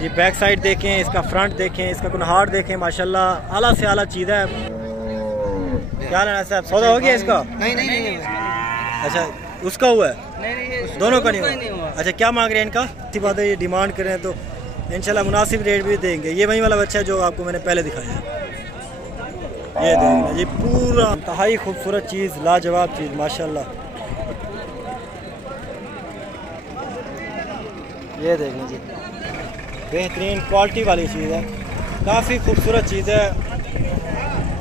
जी, back side देखें, इसका front देखें, इसका कुनहार देखें, माशाल्लाह आला से आला चीज़ है। क्या लेना साहब, सौदा हो गया इसका? नहीं। अच्छा, उसका हुआ है? नहीं, दोनों का नहीं हुआ। अच्छा, क्या मांग रहे हैं इनका? अच्छी बात है, ये डिमांड करें तो इंशाल्लाह मुनासिब रेट भी देंगे। ये वही वाला बच्चा है जो आपको मैंने पहले दिखाया है। ये देखना, ये पूरा इंतहाई खूबसूरत चीज़, लाजवाब चीज़ माशाल्लाह। ये देखना जी, बेहतरीन क्वालिटी वाली चीज़ है, काफ़ी खूबसूरत चीज़ है।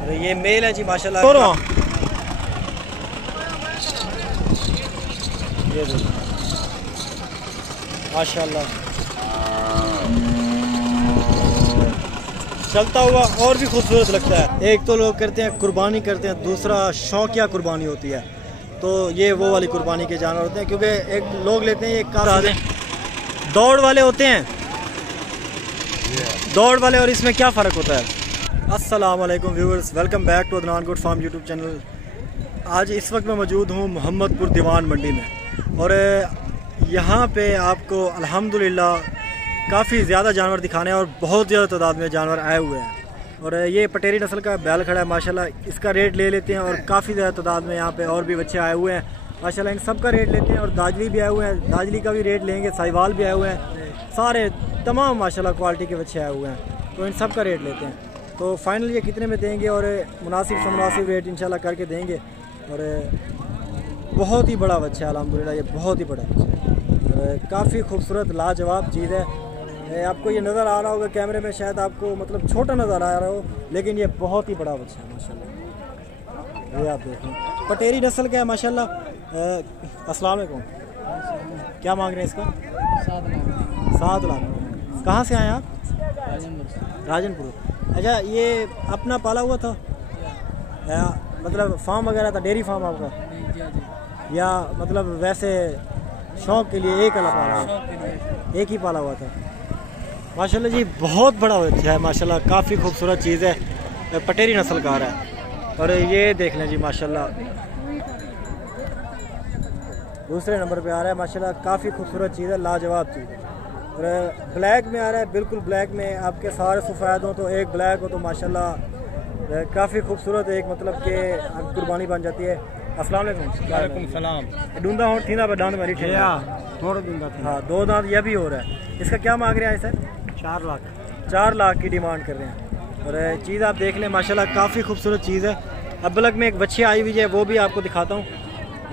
और ये मेल है जी माशाल्लाह। ये देखो माशाल्लाह, चलता हुआ और भी खूबसूरत लगता है। एक तो लोग करते हैं कुर्बानी करते हैं, दूसरा शौकिया कुर्बानी होती है। तो ये वो वाली कुर्बानी के जानवर होते हैं, क्योंकि एक लोग लेते हैं, ये काफ़ी दौड़ वाले होते हैं। दौड़ वाले और इसमें क्या फ़र्क होता है? अस्सलाम वालेकुम viewers, welcome back to Adnan good Farm YouTube channel. आज इस वक्त मैं मौजूद हूँ मोहम्मदपुर दीवान मंडी में, और यहाँ पे आपको अल्हम्दुलिल्लाह काफ़ी ज़्यादा जानवर दिखाने हैं, और बहुत ज़्यादा तादाद में जानवर आए हुए हैं। और ये पटेरी नस्ल का बैल खड़ा है माशाल्लाह, इसका रेट ले लेते हैं। और काफ़ी ज़्यादा तादाद में यहाँ पे और भी बच्चे आए हुए हैं माशाल्लाह, इन सब का रेट लेते हैं। और दाजली भी आए हुए हैं, दाजली का भी रेट लेंगे। साहिवाल भी आए हुए हैं, सारे तमाम माशाल्लाह क्वालिटी के बच्चे आए हुए हैं, तो इन सब का रेट लेते हैं। तो फाइनल ये कितने में देंगे और मुनासिब से मुनासिब रेट इंशाल्लाह करके देंगे। और बहुत ही बड़ा बच्चा है अल्हम्दुलिल्लाह, ये बहुत ही बड़ा बच्चा है, काफ़ी खूबसूरत लाजवाब चीज़ है। आपको ये नज़र आ रहा होगा कैमरे में, शायद आपको मतलब छोटा नज़र आ रहा हो, लेकिन ये बहुत ही बड़ा बच्चा है माशाल्लाह। ये आप देखें, पटेरी नस्ल का है माशाल्लाह। अस्सलाम वालेकुम, क्या मांग रहे हैं इसका? 7 लाख। कहाँ से आए आप? राजनपुर। अच्छा, ये अपना पाला हुआ था या मतलब फार्म वगैरह था, डेयरी फार्म आपका, या मतलब वैसे शौक़ के लिए एक अलग पाला हुआ? एक ही पाला हुआ था माशाल्लाह जी, बहुत बड़ा बच्चा है माशाल्लाह, काफ़ी खूबसूरत चीज़ है, पटेरी नस्ल का आ रहा है। और ये देख लें जी माशाल्लाह, दूसरे नंबर पे आ रहा है माशाल्लाह, काफ़ी खूबसूरत चीज़ है, लाजवाब चीज़ है। और ब्लैक में आ रहा है, बिल्कुल ब्लैक में। आपके सारे सफ़ेद हो तो एक ब्लैक हो तो माशाल्लाह काफ़ी खूबसूरत, एक मतलब कि कुर्बानी बन जाती है। अस्सलाम वालेकुम। सलाम। डूंदा हो थी ना दांत मेरी थोड़ा डूंदा था। हाँ, 2 दांत यह भी हो रहा है। इसका क्या मांग रहे हैं सर? 4 लाख। 4 लाख की डिमांड कर रहे हैं। और चीज़ आप देख लें माशाल्लाह, काफ़ी खूबसूरत चीज़ है। अबलग में एक बच्ची आई हुई है, वो भी आपको दिखाता हूँ।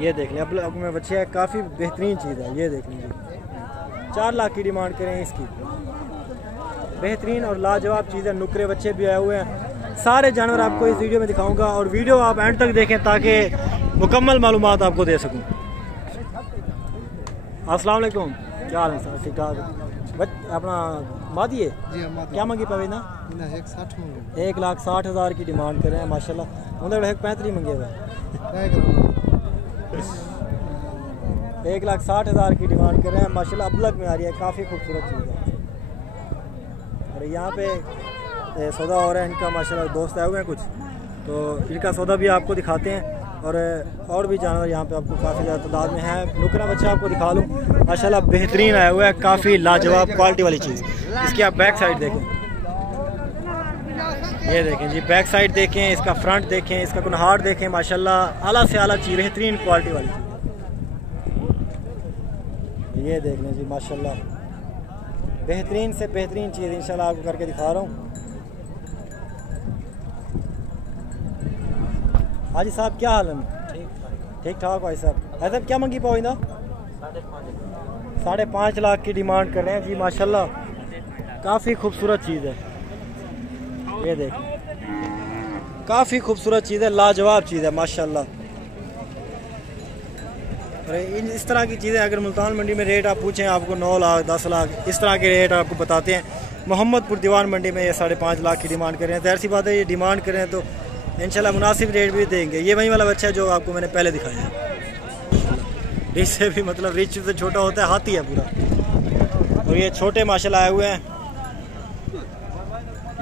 ये देख लें, अबलग में बच्चे है, काफ़ी बेहतरीन चीज़ है। ये देख लीजिए, 4 लाख की डिमांड करें इसकी, बेहतरीन और लाजवाब चीज़ है। नुकरे बच्चे भी आए हुए हैं। सारे जानवर आपको इस वीडियो में दिखाऊंगा, और वीडियो आप एंड तक देखें ताकि मुकम्मल मालूमात आपको दे सकूं। अस्सलाम वालेकुम, क्या हाल है सर? ठीक ठाक। अपना मादी है जी? क्या मांगी पावे ना? 1,60,000 की डिमांड कर रहे हैं माशाल्लाह। उन्होंने 1,35 मंगे हुए, 1,60,000 की डिमांड कर रहे हैं माशाल्लाह। अबलग में आ रही है, काफ़ी खूबसूरत चीज़ है। और यहाँ पे सौदा हो रहा है इनका माशाल्लाह, दोस्त आए हुए हैं कुछ, तो इनका सौदा भी आपको दिखाते हैं। और भी जानवर यहाँ पे आपको काफ़ी ज़्यादा तादाद में है। नुकरा बच्चा आपको दिखा लूँ माशाल्लाह, बेहतरीन आया हुआ है, काफ़ी लाजवाब क्वालिटी वाली चीज़। इसकी आप बैक साइड देखें, ये देखें जी, बैक साइड देखें, इसका फ्रंट देखें, इसका कुनहार देखें, माशाल्लाह आला से आला चीज़, बेहतरीन क्वालिटी वाली चीज़। ये देख लें जी माशाल्लाह, बेहतरीन से बेहतरीन चीज़ इंशाल्लाह आपको करके दिखा रहा हूँ। हाजी साहब, क्या हाल है? ठीक ठाक भाई साहब। भाई साहब, क्या मंगी पाओ ना? 5.5 लाख की डिमांड कर रहे हैं जी माशाल्लाह, काफ़ी खूबसूरत चीज़ है। ये देख, काफ़ी खूबसूरत चीज़ है, लाजवाब चीज़ है माशाल्लाह। और इस तरह की चीज़ें अगर मुल्तान मंडी में रेट आप पूछें, आपको 9 लाख 10 लाख इस तरह के रेट आपको बताते हैं। मोहम्मदपुर दीवान मंडी में ये 5.5 लाख की डिमांड कर रहे हैं। ज़ाहिर सी बात है, ये डिमांड कर रहे हैं तो इंशाल्लाह मुनासिब रेट भी देंगे। ये वही वाला बच्चा है जो आपको मैंने पहले दिखाया है। इससे भी मतलब रिच से छोटा होता है, हाथी है पूरा। और ये छोटे माशाल्लाह आए हुए हैं,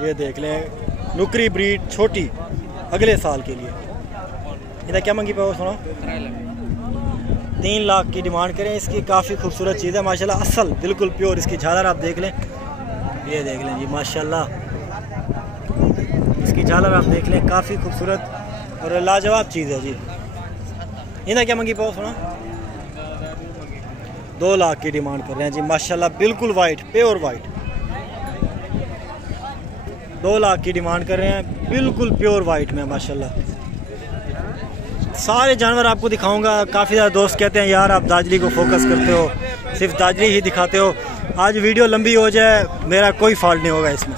ये देख लें, नुकरी ब्रीड छोटी, अगले साल के लिए। इधर क्या मंगी पाओ सुनो? 3 लाख की डिमांड करें इसकी, काफ़ी खूबसूरत चीज़ है माशाल्लाह, असल बिल्कुल प्योर। इसकी झालर आप देख लें, ये देख लें जी माशाल्लाह, इसकी झालर आप देख लें, काफ़ी खूबसूरत और लाजवाब चीज़ है जी। इन्हें क्या मंगी पाओ सुना? 2 लाख की डिमांड कर रहे हैं जी माशाल्लाह, बिल्कुल वाइट, प्योर वाइट। 2 लाख की डिमांड कर रहे हैं, बिल्कुल प्योर वाइट में माशाल्लाह। सारे जानवर आपको दिखाऊंगा। काफ़ी ज़्यादा दोस्त कहते हैं यार आप दाजली को फोकस करते हो, सिर्फ दाजली ही दिखाते हो। आज वीडियो लंबी हो जाए, मेरा कोई फॉल्ट नहीं होगा इसमें,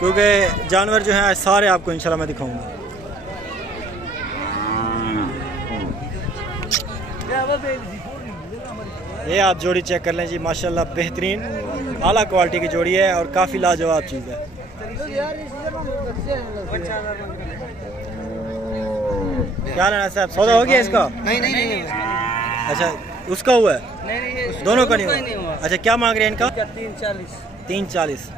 क्योंकि जानवर जो हैं सारे आपको इंशाल्लाह मैं दिखाऊंगा। ये आप जोड़ी चेक कर लें जी माशाल्लाह, बेहतरीन आला क्वालिटी की जोड़ी है और काफ़ी लाजवाब चीज़ है। क्या लेना साहब, सौदा हो गया इसका? नहीं। अच्छा उसका हुआ है? नहीं, दोनों का नहीं हुआ। अच्छा क्या मांग रहे हैं इनका? 340।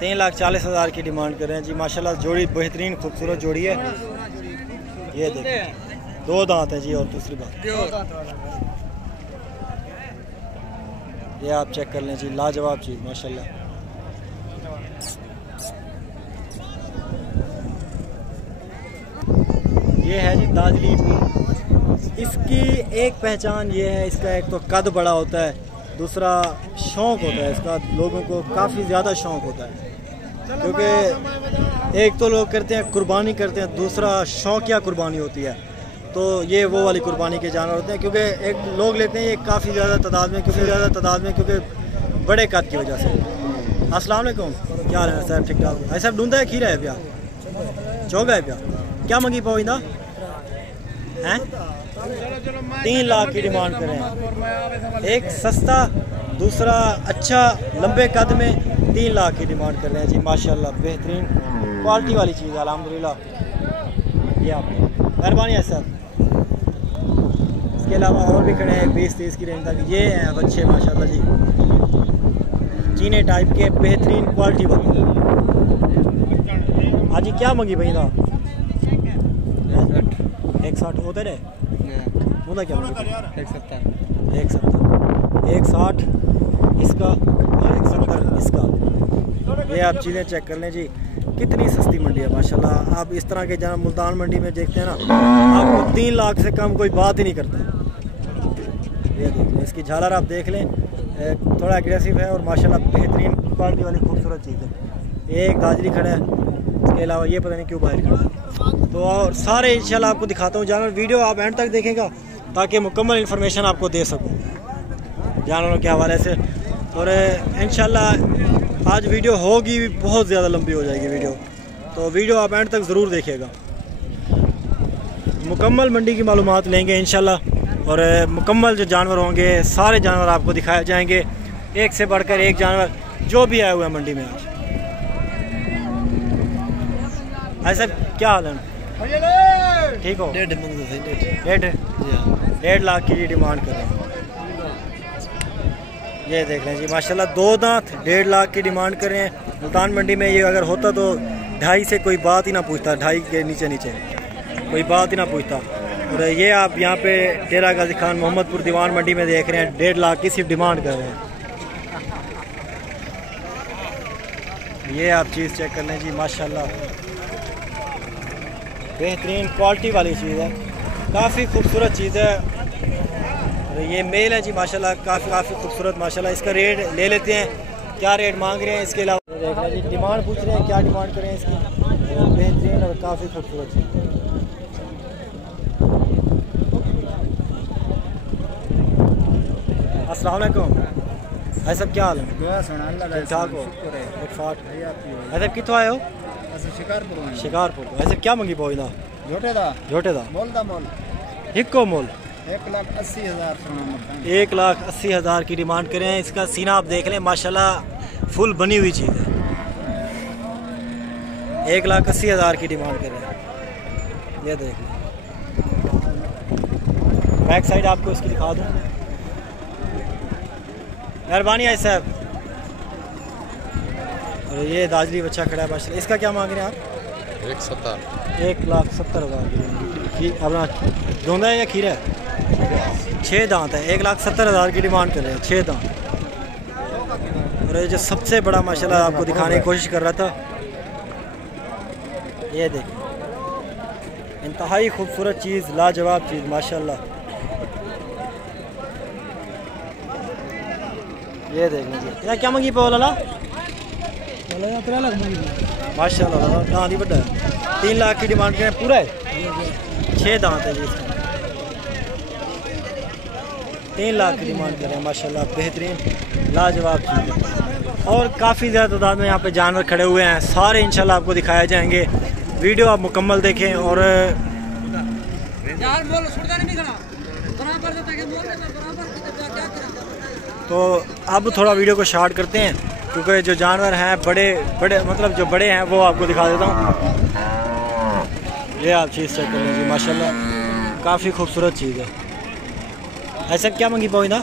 3,40,000 की डिमांड कर रहे हैं जी माशाल्लाह। जोड़ी बेहतरीन खूबसूरत जोड़ी है। ये देखिए 2 दांत है जी। और दूसरी बात ये आप चेक कर लें जी, लाजवाब चीज़ माशाल्लाह। ये है जी दाजली। इसकी एक पहचान ये है, इसका एक तो कद बड़ा होता है, दूसरा शौक़ होता है इसका, लोगों को काफ़ी ज़्यादा शौक़ होता है। क्योंकि एक तो लोग करते हैं कुर्बानी करते हैं, दूसरा शौकिया कुर्बानी होती है। तो ये वो वाली कुर्बानी के जानवर होते हैं, क्योंकि एक लोग लेते हैं ये काफ़ी ज़्यादा तादाद में, क्योंकि बड़े कद की वजह से। अस्सलाम वालेकुम, क्या हाल है सर? ठीक ठाक है सब? ढूंढा है खीरा है प्या, चौगा है प्या। क्या मंगी पाओ इना हैं? 3 लाख की डिमांड करें। एक सस्ता, दूसरा अच्छा लंबे कद में 3 लाख की डिमांड कर रहे हैं जी माशाल्लाह। बेहतरीन क्वालिटी वाली चीज़ है अल्हम्दुलिल्लाह। ये आप मेहरबानी है सर। इसके अलावा और भी खड़े हैं 20-30 की रेंज तक। ये हैं बच्चे माशाल्लाह जी, चीने टाइप के, बेहतरीन क्वालिटी वाली। आज क्या मंगी भाई ना? 160 होते रहे क्या मंगी? 170 इसका और 170 इसका। ये आप चीज़ें चेक कर लें जी, कितनी सस्ती मंडी है माशाल्लाह। आप इस तरह के जहाँ मुल्तान मंडी में देखते हैं ना, आपको 3 लाख से कम कोई बात ही नहीं करता। ये देख लें, इसकी झालर आप देख लें, थोड़ा एग्रेसिव है और माशाल्लाह बेहतरीन क्वालिटी वाली खूबसूरत चीज़ है। एक दाजरी खड़ा है, इसके अलावा ये पता नहीं क्यों बाहर खड़ा है। तो और सारे इंशाल्लाह आपको दिखाता हूँ जानवर। वीडियो आप एंड तक देखेगा ताकि मुकम्मल इन्फॉर्मेशन आपको दे सकूँ जानवरों के हवाले से। और इंशाल्लाह आज वीडियो होगी भी बहुत ज़्यादा लंबी हो जाएगी वीडियो, तो वीडियो आप एंड तक ज़रूर देखिएगा। मुकम्मल मंडी की मालूमात लेंगे इंशाल्लाह, और मुकम्मल जो जानवर होंगे सारे जानवर आपको दिखाए जाएंगे, एक से बढ़कर एक जानवर जो भी आए हुए हैं मंडी में आज। ऐसा क्या हाल है? ठीक हो? 1.5 लाख की डिमांड कर रहे हैं। ये देख लें जी माशाल्लाह, 2 दांत 1.5 लाख की डिमांड कर रहे हैं। मुल्तान मंडी में ये अगर होता तो 2.5 से कोई बात ही ना पूछता, 2.5 के नीचे कोई बात ही ना पूछता। और ये आप यहाँ पे डेरा गाजी खान मोहम्मदपुर दीवान मंडी में देख रहे हैं, 1.5 लाख की सिर्फ डिमांड कर रहे हैं। ये आप चीज़ चेक कर लें जी माशाल्लाह, बेहतरीन क्वालिटी वाली चीज़ है, काफ़ी खूबसूरत चीज़ है। ये मेल है जी माशाल्लाह, काफ़ी खूबसूरत माशाल्लाह। इसका रेट ले लेते हैं, क्या रेट मांग रहे हैं। इसके अलावा देख रहे हैं जी, डिमांड पूछ रहे हैं, क्या डिमांड करें इसकी। बेहतरीन और काफ़ी खूबसूरत चीज़। अस्सलाम वालेकुम भाई साहब, क्या हाल है? ठीक ठाक हो? ऐसा कितों आए हो? शिकारपुर। ऐसे क्या मंगी पोई ना? झोटे दा मोल हिको मोल 1,80,000 की डिमांड करें। इसका सीना आप देख लें माशाल्लाह, फुल बनी हुई चीज़ है। 1,80,000 की डिमांड करें। ये देख लें, बैक साइड आपको इसकी दिखा दूँ। मेहरबानी है साहब। और ये दाजली बच्चा खड़ा है माशाल्लाह। इसका क्या मांग रहे हैं आप? 1,70,000 की। अपना धोंदा है या खीरा है? 6 दांत है, 1,70,000 की डिमांड कर रहे हैं, 6 दांत। और ये जो सबसे बड़ा माशाल्लाह आपको दिखाने की कोशिश कर रहा था, ये देखें, इंतहाई खूबसूरत चीज़, लाजवाब चीज़ माशाल्लाह। ये देख लीजिए, क्या मंगी पे लाला माशाल्लाह, दांत ही बड़ा है, 3 लाख की डिमांड करें, पूरा है 6 दांत है जी, 3 लाख की डिमांड करें माशाल्लाह, बेहतरीन लाजवाब चीज़ है। और काफ़ी ज़्यादा तादाद में यहाँ पे जानवर खड़े हुए हैं, सारे इंशाल्लाह आपको दिखाए जाएंगे, वीडियो आप मुकम्मल देखें। और तो अब थोड़ा वीडियो को शॉर्ट करते हैं, क्योंकि जो जानवर हैं बड़े बड़े, मतलब जो बड़े हैं वो आपको दिखा देता हूँ। ये आप चीज़ चेक कर लीजिए माशाल्लाह, काफ़ी खूबसूरत चीज़ है। ऐसा क्या मंगी पाओ ना?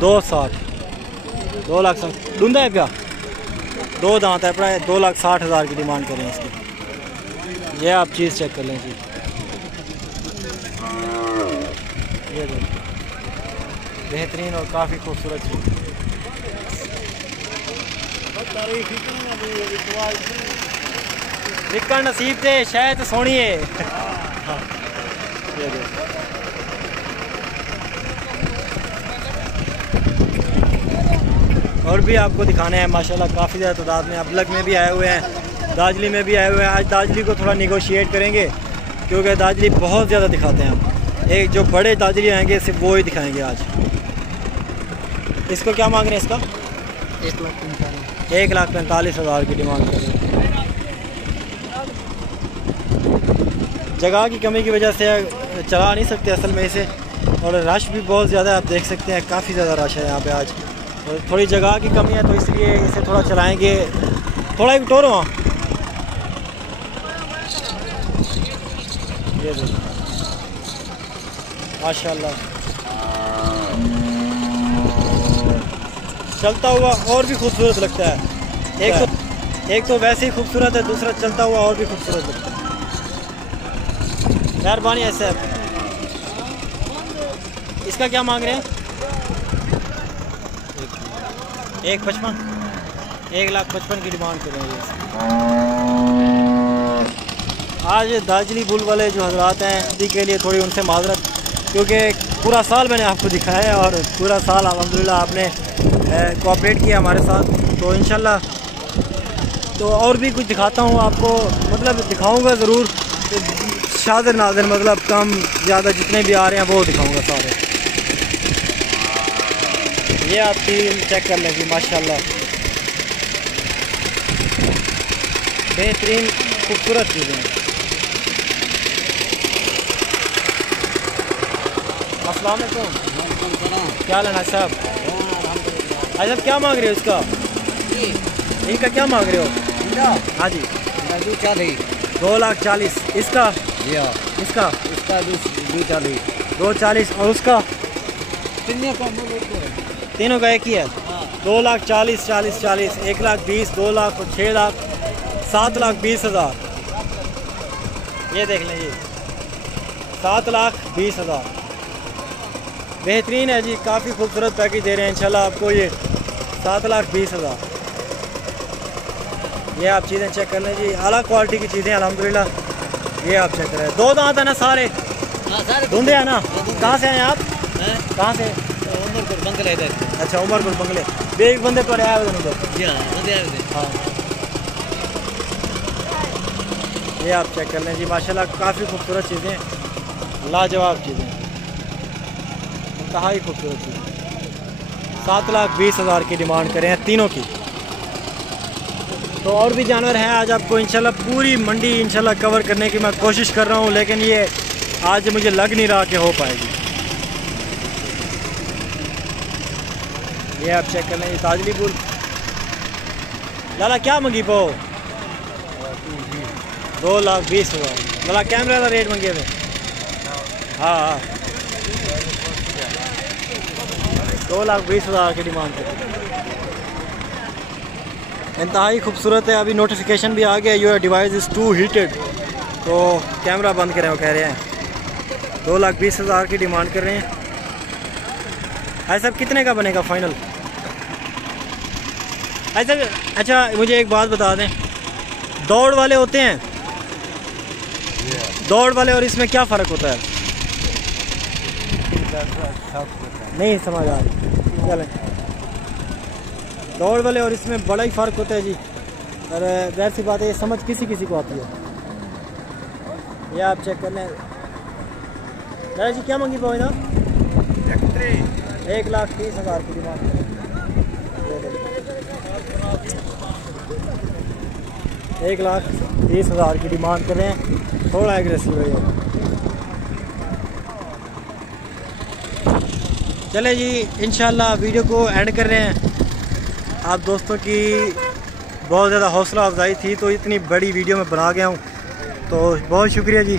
2 लाख 60 डूंदा है क्या? 2 दांत है, प्राय 2,60,000 की डिमांड करें इसकी। ये आप चीज़ चेक कर लें जी, ये बेहतरीन और काफ़ी खूबसूरत चीज़। विकन नसीब थे शायद सोनी है। और भी आपको दिखाने हैं माशाल्लाह, काफ़ी ज़्यादा तादाद में। अबलग में भी आए हुए हैं, दाजली में भी आए हुए हैं। आज दाजली को थोड़ा निगोशिएट करेंगे, क्योंकि दाजली बहुत ज़्यादा दिखाते हैं हम। एक जो बड़े दाजली आएंगे सिर्फ वो ही दिखाएंगे आज। इसको क्या मांग रहे हैं? इसका 1,45,000 की डिमांड कर रहे हैं। जगह की कमी की वजह से चला नहीं सकते असल में इसे, और रश भी बहुत ज़्यादा आप देख सकते हैं, काफ़ी ज़्यादा रश है यहाँ पे आज। तो थोड़ी जगह की कमी है, तो इसलिए इसे थोड़ा चलाएंगे, थोड़ा ही टोरो। ये देखो माशाल्लाह, चलता हुआ और भी खूबसूरत लगता है। एक तो वैसे ही खूबसूरत है, दूसरा चलता हुआ और भी खूबसूरत लगता है। मेहरबानी ऐसे है। इसका क्या मांग रहे हैं? 1,55,000 की डिमांड कर रहे हैं। आज दाजली बुल वाले जो हजरात हैं, अभी के लिए थोड़ी उनसे माजरत, क्योंकि पूरा साल मैंने आपको दिखाया है और पूरा साल अल्हम्दुलिल्लाह आपने कोऑपरेट किया हमारे साथ। तो इंशाल्लाह तो और भी कुछ दिखाता हूँ आपको, मतलब दिखाऊंगा ज़रूर, शादर नादर, मतलब कम ज़्यादा जितने भी आ रहे हैं वो दिखाऊंगा सारे। ये आप टीम चेक कर लेंगे माशाल्लाह, बेहतरीन खूबसूरत चीज़ें। अस्सलाम वालेकुम, क्या लेना साहब? अच्छा क्या मांग रहे हो इसका? इनका क्या मांग रहे हो? हाँ जी 2,40,000। इसका इसका 2,40,000 और उसका तीनों का एक ही है। 2,40,000 40,000 40,000 1,20,000 2 लाख और 6 लाख 7,20,000। ये देख लें जी 7,20,000 बेहतरीन है जी, काफ़ी खूबसूरत पैकेज दे रहे हैं इंशाल्लाह आपको। ये 7,20,000। ये आप चीज़ें चेक कर लें जी, आला क्वालिटी की चीज़ें अल्हम्दुलिल्लाह। ये आप चेक करें, 2 दांत है ना सारे? धुंधे हैं ना? कहाँ से हैं आप? कहाँ से? उमरपुर बंगले इधर। अच्छा उमरपुर बंगले, एक बंदे पर आए हुए उधर। हाँ ये आप चेक कर लें जी माशाल्लाह, काफ़ी खूबसूरत चीज़ें, लाजवाब चीज़ें, इंतहाई खूबसूरत चीज़ें। 7,20,000 की डिमांड करें हैं तीनों की। तो और भी जानवर हैं, आज आपको इंशाल्लाह पूरी मंडी इंशाल्लाह कवर करने की मैं कोशिश कर रहा हूँ, लेकिन ये आज मुझे लग नहीं रहा कि हो पाएगी। ये आप चेक कर लें, ताजली बुल लाला क्या मंगी पो? 2,20,000 लाला, कैमरे वाला रेट मंगे थे। हाँ 2,20,000 की डिमांड है, इंतहाई खूबसूरत है। अभी नोटिफिकेशन भी आ गया, your device is too heated, तो कैमरा बंद करें वो कह रहे हैं। 2,20,000 की डिमांड कर रहे हैं। भाई साहब कितने का बनेगा फाइनल? ऐसा अच्छा मुझे एक बात बता दें, दौड़ वाले होते हैं, दौड़ वाले और इसमें क्या फ़र्क होता है? नहीं समझ आ रही। चलें, दौड़ वाले और इसमें बड़ा ही फ़र्क होता है जी। और वैसी सी बात है, ये समझ किसी किसी को आती है। ये आप चेक कर लें। दादा जी क्या मंगी पाओ ना? 1,30,000 की डिमांड करें। 1,30,000 की डिमांड करें, थोड़ा एग्रेसिव है। चले जी, इंशाल्लाह वीडियो को एंड कर रहे हैं। आप दोस्तों की बहुत ज़्यादा हौसला अफजाई थी तो इतनी बड़ी वीडियो में बना गया हूँ, तो बहुत शुक्रिया जी।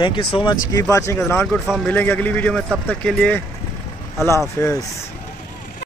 Thank you so much. Keep watching Adnan good farm. मिलेंगे अगली वीडियो में, तब तक के लिए अल्लाह हाफिज़।